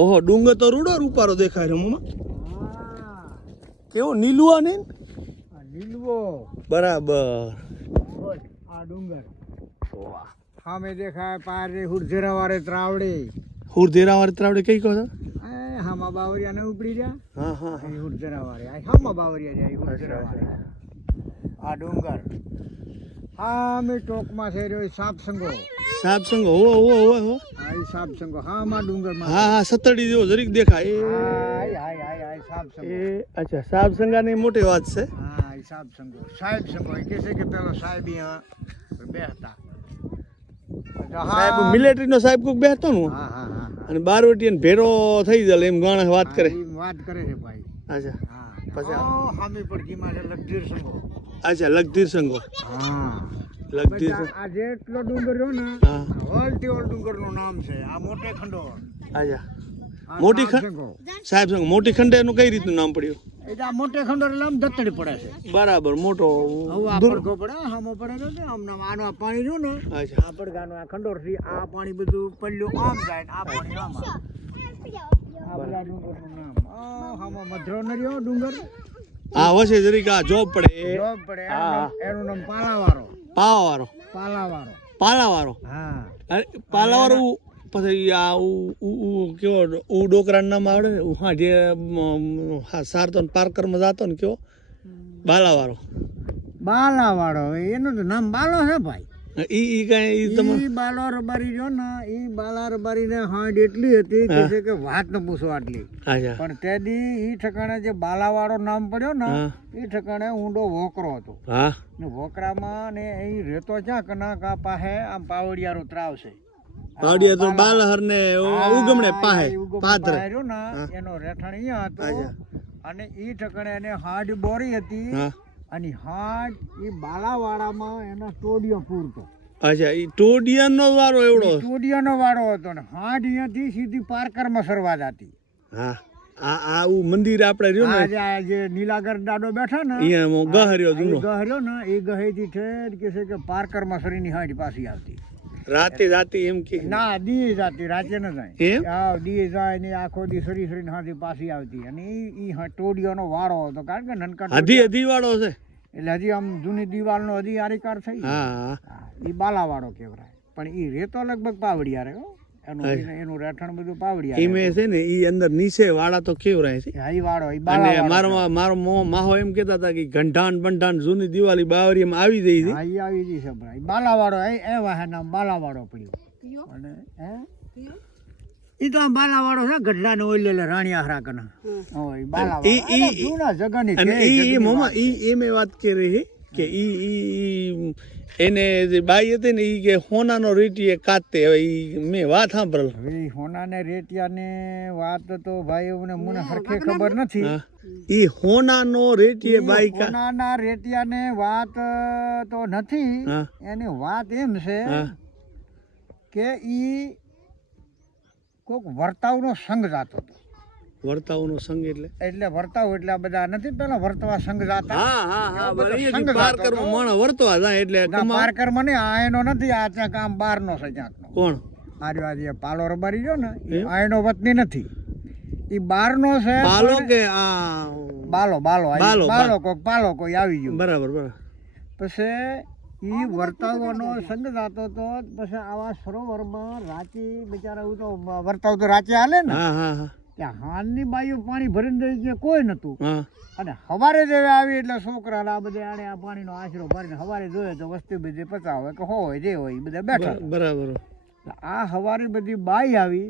ઓહો ડુંગર તો રૂડો રૂપારો દેખાય છે મામા. હા. કેવો નીલુઆ ને આ લીલવો બરાબર. આ ડુંગર. સામે દેખાય પારે હુરઝેરા વારે ત્રાવડી. હુર ધેરા ત્રાવડે કઈ કહો એ હામા બાવરિયા ને ઉપડી જા હા હા હા. અહીં હુરઝેરા વારે આ હામા બાવરિયા જાય હુરધેરાવારે આ ડુંગર. હા મે ટોકમાં થઈ રહ્યો સાપ સંગો સાપ સંગ હો હો હો હો સાપ સંગો. હા માં ડુંગરમાં. હા હા સતડી જેવો જરીક દેખાય. હાય હાય હાય હાય સાપ સંગો. એ અચ્છા સાપ સંગાની મોટી વાત છે. હા એ સાપ સંગો. સાહેબ સંગો એ છે કે પેલો સાહેબ અહીંયા બેહતા. સાહેબ મિલિટરી નો સાહેબ કોક બેહતો ને હા હા હા અને બારવટીને ભેરો થઈ જાય એમ ગણ વાત કરે. વાત કરે છે ભાઈ. અચ્છા. હા પછી હામી પડકીમાં છે લગધીર સંગો. અચ્છા લગધીર સંગો. હા. લગધીર છે આ આ જેટલો ડુંગર રહ્યો ને હા. ઓલટી ઓલ ડુંગરનું નામ છે. આ મોટે ખંડો. અચ્છા મોટી ખંડ સાહેબ સંગ મોટી ખંડે એનું કઈ રીતનું નામ પડ્યું? એ આ મોટે ખંડોળ એટલે આમ દત્તડી પડે છે. બરાબર મોટો હવે આ પડઘો પડે હામો પડે છે આમ નામ આનું આ પાણી રહ્યું ને અચ્છા આ પડઘાનું આ ખંડોરથી આ પાણી બધું પડ્યું આમ જાય આ પાણી આમ. આ બધા ડુંગરનું નામ. આ હામો મધરો ન ડુંગર. હા વસે જરીક આ જોબ પડે. જોબ પડે એનું. નામ- એનું પાવાવાળો પાલાવાળો પાલાવાળો હા. અરે પાલાવાળો ઉ- પછી આ કેવો ઉ ડોકરાનું નામ આવડે ને? ઉ હા જે સારતો ને પાર્કરમાં જાતો ને કેવો બાલા વાળો બાલાવાળો એનું તો નામ બાલો છે ભાઈ. ઈ ઈ કાંઈ તમે ઈ રબારી રહ્યો ને ઈ બાલા રબારી હાંડ એટલી હતી કે છે કે વાત ન પૂછો આટલી. પણ તે દી ઈ ઠકાણે જે બાલાવાળો નામ પડ્યો ને ઈ ઠકાણે ઊંડો વોકરો હતો. હા. ને વોકરામાં ને અહીં રહેતો ક્યાં? કના કા પાસે આમ પાવડિયારો ત્રાવ છે પાવડિયા તો બાલહર ને ઉગમણે પાહે પાત્ર. રહ્યો ને એનો રહેઠાણ અહીંયા હતો. અને ઈ ઠકાણે એને હાડ બોરી હતી. અને હાડ એ બાલાવાડામાં એનો ટોડિયો પૂરતો. અચ્છા એ ટોડિયાનો વારો એવડો ટોડિયાનો વારો હતો ને હાડ અહીંયાથી સીધી પારકરમાં શરૂઆત હતી હા આ આવું મંદિર આપણે રહ્યું ને આજે આ જે નીલાગર દાડો બેઠા ને અહીંયા ગહર્યો જૂનો. ગહર્યો ને એ ગહેથી ઠેર કે છે કે પાર્કરમાં સરીની હાડ પાછી આવતી. રાતે રાતે એમ કે ના દી રાતે રાતે ન જાય. હા દી જાય ને આખો દી સરી સરીને હાથી પાછી આવતી. અને ઈ ઈ હા ટોડિયોનો વાળો હતો કારણ કે નનકા હધી હધી વાળો છે? એટલે હજી આમ જૂની દિવાલનો હજી આરિકાર થઈ. હા હા, ઈ બાલાવાળો કહેવાય. પણ ઈ રેતો લગભગ પાવડિયા રહ્યો એનું એનું- એનું રહેઠાણ બધું પાવડિયા ઈ છે. ને ઈ અંદર નીચે વાળા તો કેવરાય છે. હા, ઈ વાળો ઈ અને મારો મારો મો- માહો એમ કહેતા હતા કે જૂની દિવાળી બાવરીમાં આવી જઈ હતી હા ઈ આવી ગઈ છે ભાઈ બાલાવાળો એ એ બાલાવાળો પડ્યો. અને હે? ઈ તો આમ બાલાવાળો છે ગઢડા ને ઓઈલે રાણિયા હરા કના ઓય બાલાવાળો ઈ- ઈ- જૂના જગની અને ઈ ઈ મોમાં ઈ એ મેં વાત કરી રહી કે ઈ ઈ ઈ એને જે બાઈ હતી ને ઈ કે હોનાનો રેટીએ કાતે હવે ઈ મેં વાત સાંભળેલ. હવે હોનાને રેટિયાને વાત તો ભાઈ મને મને હરખે ખબર નથી. એ ઈ હોનાનો રેટીએ બાઈ કા હોનાના રેટિયાને વાત તો નથી. એની વાત એમ છે કે ઈ કોક વર્તાવનો સંઘ જાતો હતો. વર્તાવનો સંઘ એટલે? એટલે વર્તાવ એટલે આ બધા નથી પેલા વર્તવા સંઘ જાતા હા હા હા ઈ પાર જાતો કરવા વર્તવા જાય એટલે ના કર્મ ને આ એનો નથી આ ત્યાં કામ બારનો છે ક્યાંકનો. કોણ? આર્યો આજે પાલો રબારી જો ને? આ એનો વતની નથી. ઈ બારનો છે પાલો કે આ બાલો બાલો આ બાલો, કોક પાલો કોઈ આવી ગયો. બરાબર બરાબર. પછી ઈ વર્તાવવાનો સંગ જાતો તો પછી આવા સરોવરમાં રાચી બિચારા એવું તો વર્તાવ તો રાચી હાલે ને. હા હા હા. ત્યાં હાનની બાયું પાણી ભરીને દઈ ગયા કોઈ નતું અને હવારે જેવે આવી એટલે છોકરા આ બધે આને આ પાણીનો આશરો ભરીને હવારે જોયે તો વસ્તી બધી પચાવ હોય કે હોય જે હોય બધા બેઠા બરાબર. આ હવારે બધી બાઈ આવી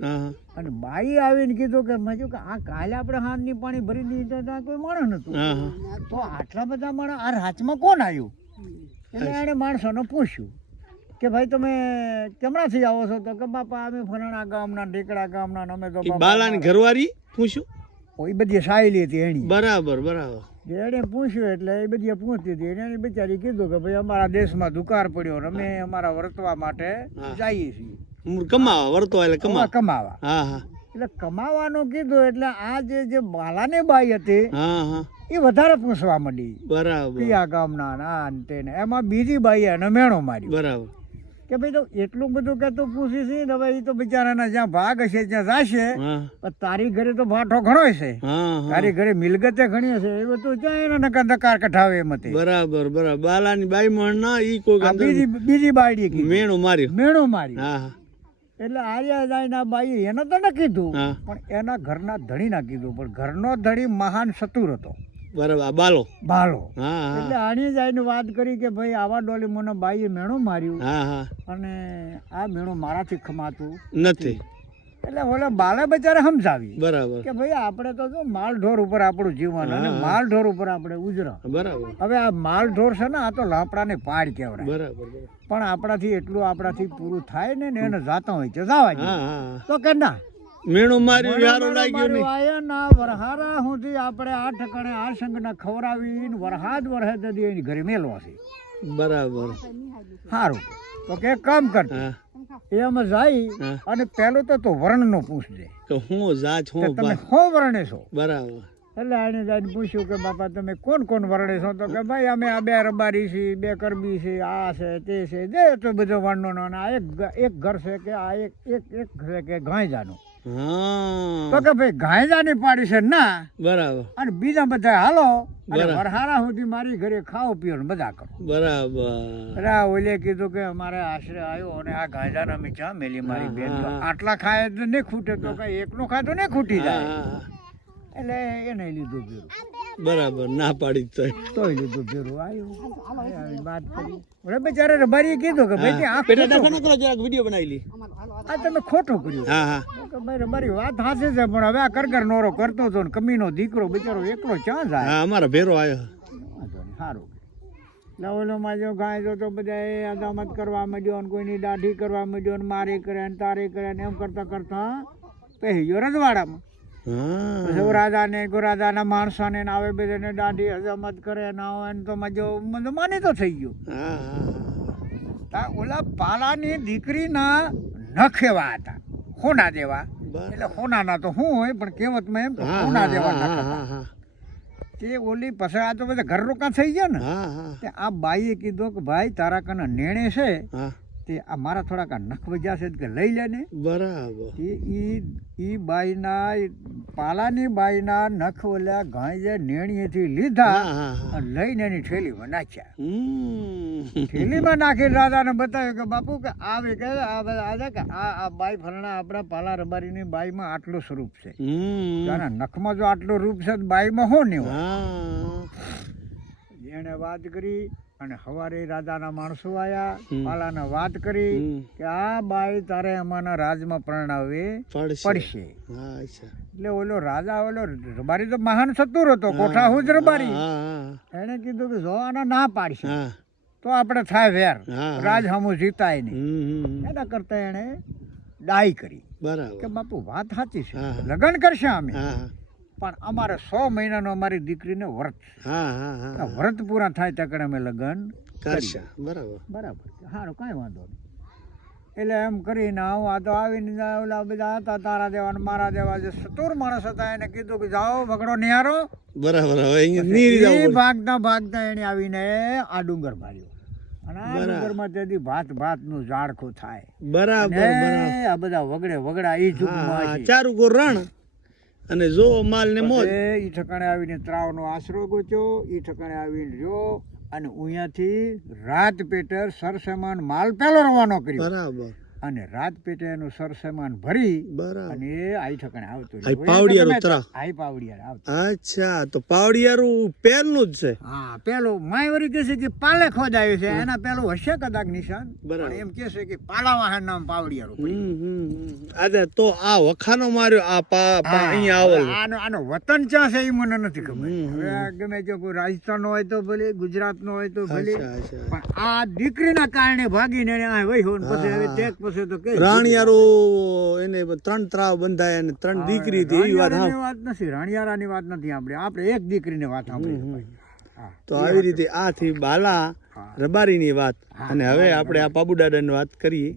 અને બાઈ આવીને કીધું કે મેં કે આ કાલે આપણે હાનની પાણી ભરી દીધી તો કોઈ માણસ નતું તો આટલા બધા માણસ આ રાજમાં કોણ આવ્યું? એટલે એણે માણસોને પૂછ્યું. કે ભાઈ તમે કેમણાથી આવો છો? તો કે બાપા અમે ફરણા ગામના ઢેકડા ગામના અમે તો બાલાની ઘરવારી પૂછ્યું ઓ, બધી સાયલી હતી એની બરાબર બરાબર. એણે પૂછ્યું એટલે એ બધી પૂછતી હતી. એને બિચારી કીધું કે ભાઈ અમારા દેશમાં દુકાળ પડ્યો અમે અમારા વર્તવા માટે જઈએ છીએ. કમાવા વર્તવા એટલે કમા કમા- કમાવા. હા હા. એટલે કમાવાનું કીધું એટલે આ જે જે બાલાને બાઈ હતી એ વધારે પૂછવા માંડી. બરાબર. કયા ગામના ને આ ને તે ને. એમાં બીજી બાઈએ એને મેણો માર્યો. બરાબર. કે ભાઈ તો એટલું બધું કે તું પૂછી છે ને હવે એ તો બિચારાના જ્યાં ભાગ હશે ત્યાં જશે. પણ તારી ઘરે તો ભાઠો ઘણો છે તારી ઘરે મિલકતે ઘણી હશે. એ બધું ક્યાં એના નકા નકાર કઠાવે એમ બરાબર બરાબર. બાલાની બાઈ મણ ના ઈ કોઈ બીજી બીજી બાયડી મેણું મારી મેણું મારી હા એટલે આર્યા જાય બાઈ એને તો ન કીધું પણ એના ઘરના ધણી ના કીધું. પણ ઘરનો ધણી મહાન શતુર હતો. બરાબર બાલો. બાલો. એટલે આની જઈને વાત કરી કે ભાઈ આવા ડોલી મને બાઈએ મેણું માર્યું. અને આ મેણું મારાથી ખમાતું. નથી. એટલે ઓલા બાલે બચારે સમજાવી બરાબર. કે ભાઈ આપણે તો જો માલ ઢોર ઉપર આપણું જીવન અને માલ ઢોર ઉપર આપણે ઉજરા. બરાબર. હવે આ માલ ઢોર છે ને આ તો લાપડાને પાડ કહેવાય. બરાબર. પણ આપણાથી એટલું આપણાથી પૂરું થાય ને ને એને જાતા હોય છે જવા તો કે ના. મેણું મારી યારો મને લાગ્યો નહીં. આયા ના વરહારા સુધી આપણે આઠ કણે આ સંગના ખવડાવીને વરહાદ વરહે એની ઘરે મેલવા છે. બરાબર. સારું તો કે કામ કરતા એમ જાય અને પહેલું તો તો વર્ણનો પૂછજે કે હું જાત હું તમે હો વર્ણે છો? બરાબર. એટલે આને જઈને પૂછ્યું કે બાપા તમે કોણ કોણ વર્ણે છો? તો કે ભાઈ અમે આ બે રબારી છીએ બે કરબી છે આ છે તે છે. જે તો બધો વર્ણનો. આ એક એક ઘર છે કે આ એક એક એક છે કે ગાંજાનું તો કે ભાઈ ગાંજાની પાડી છે ના બરાબર. અને બીજા બધા હાલો. વરહારા સુધી મારી ઘરે ખાઓ પીઓ ને બધા કરો. બરાબર. આ ઓલે કીધું કે અમારે આશરે આવ્યો અને આ ગાંજાને અમે ચા મેલી મારી બેન આટલા ખાય તો નહીં ખૂટે તો કઈ એકનો ખાય તો નહીં ખૂટી જાય. એટલે એને લીધું ભીરું. બરાબર ના પાડી તો. તોય લીધું પીરું આવ્યું વાત કરી. હવે બિચારા રબારીએ કીધું કે ભાઈ આ ખોટું દાખલ કરો જરાક વીડિયો બનાવી લી. આ તમે ખોટું કર્યું. હા હા. કે ભાઈ રબારી વાત હાથે છે પણ હવે આ કરગર નોરો કરતો હતો ને કમીનો દીકરો બિચારો એકલો ક્યાં જાય? હા અમારો ભેરો આવ્યો. સારું. નવલોમાં જો ગાય જો તો બધા અદામત કરવા માંડ્યો ને કોઈની દાઢી કરવા માંડ્યો ને મારે કરે ને તારે કરે ને એમ કરતા કરતા પહેરી ગયો રજવાડામાં. રાજાને ગોરાજાના માણસોને ને આવે બધાને દાઢી હજામત કરે ના હોય ને તો મજો માની તો થઈ ગયું. ઓલા પાલાની દીકરીના નખ એવા હતા. હોના દેવા એટલે હોનાના તો શું હોય પણ કહેવતમાં એમ હોના હા તે ઓલી પછી આ તો બધા ઘર રોકા થઈ ગયા ને. આ બાઈએ કીધું કે ભાઈ તારા કને નેણે છે. તે આ મારા થોડાક નખ વજ્યા છે કે લઈ લે ને. બરાબર. એ એ બાઈના પાલાની બાઈના નખ ઓલા ગાંજે નેણીએથી લીધા હા હા હા. અને લઈને એની ઠેલીમાં નાખ્યા. ઠેલીમાં નાખી રાજાને બતાવ્યું કે બાપુ કે આવે કે આ બધા કે આ આ બાઈ ફરણા આપણા પાલા રબારીની બાઈમાં આટલું સ્વરૂપ છે. નખમાં જો આટલું રૂપ છે બાઈમાં નહીં હોય એણે વાત કરી અને હવારે રાજાના માણસો હમ. પાલાને વાત કરી કે આ બાઈ તારે અમારા રાજમાં પરણાવે પડશે. એટલે ઓલો રાજા ઓલો રબારી તો મહાન સતુર હતો કોઠા હું જ રબારી. હા કીધું કે જો આના ના પાડશે તો આપણે થાય વેર. રાજ હમું જીતાય નહીં. એના કરતા એણે ડાઈ કરી. બરાબર. કે બાપુ વાત સાચી છે. લગ્ન કરશે અમે. પણ અમારે સો મહિનાનો અમારી દીકરીને વ્રત છે. વ્રત પૂરા થાય ત્યાં અમે લગ્ન કરશે. બરાબર. બરાબર સારું કાંઈ વાંધો નહીં. એટલે એમ કરીને હું આ તો આવીને ઓલા બધા હતા તારા દેવા મારા દેવા જે સતુર માણસ હતા એને કીધું કે જાઓ ભગડો નિહારો. બરાબર હવે. ભાગતા ભાગતા એને આવીને આ ડુંગર ભાર્યો અને આ ડુંગર ડુંગરમાં તેથી ભાત ભાતનું ઝાડખું થાય. બરાબર આ બધા વગડે વગડા એ ચારું કો રણ. અને જો માલ ને મોજ એ ઠકાણે આવીને ત્રાવનો આશરો ગોચ્યો એ ઠકાણે આવીને રહ્યો અને અહીંયાથી રાત પેટર સરસામાન માલ પેલો રવાનો કર્યો. બરાબર. અને રાત પેટે એનું સરસામાન ભરી અને આઈ ઠકાણે આવતું આઈ પાવડિયાર ત્રાવ. આઈ પાવડિયાર આવતું અચ્છા તો પાવડિયારું પહેરનું જ છે. હા પેલો માયવરી કહે છે કે પાલે ખોદાયું છે. એના પેલું હશે કદાચ નિશાન. બરાબર. એમ કે છે કે પાલાવાહન નામ પાવડિયારું. આજે તો આ વખાનો માર્યો આ પા અહીંયા આવેલ. આનો આનો વતન ક્યાં છે એ મને નથી ખબર. ગમે જો કોઈ રાજસ્થાનનો હોય તો ભલે ગુજરાત નો હોય તો ભલે. પણ આ દીકરીના કારણે ભાગીને આ વહ્યો ને પછી હવે ચેક પછી તો કે રાણિયારો એને ત્રણ ત્રાવ બંધાય અને ત્રણ દીકરી હતી એવી વાત વાત નથી રાણિયારાની વાત નથી આપણે. આપણે એક દીકરીની વાત છે. તો આવી રીતે આથી બાલા હા. રબારીની વાત. અને હવે આપણે આ પાબુ દાદાની વાત કરીએ.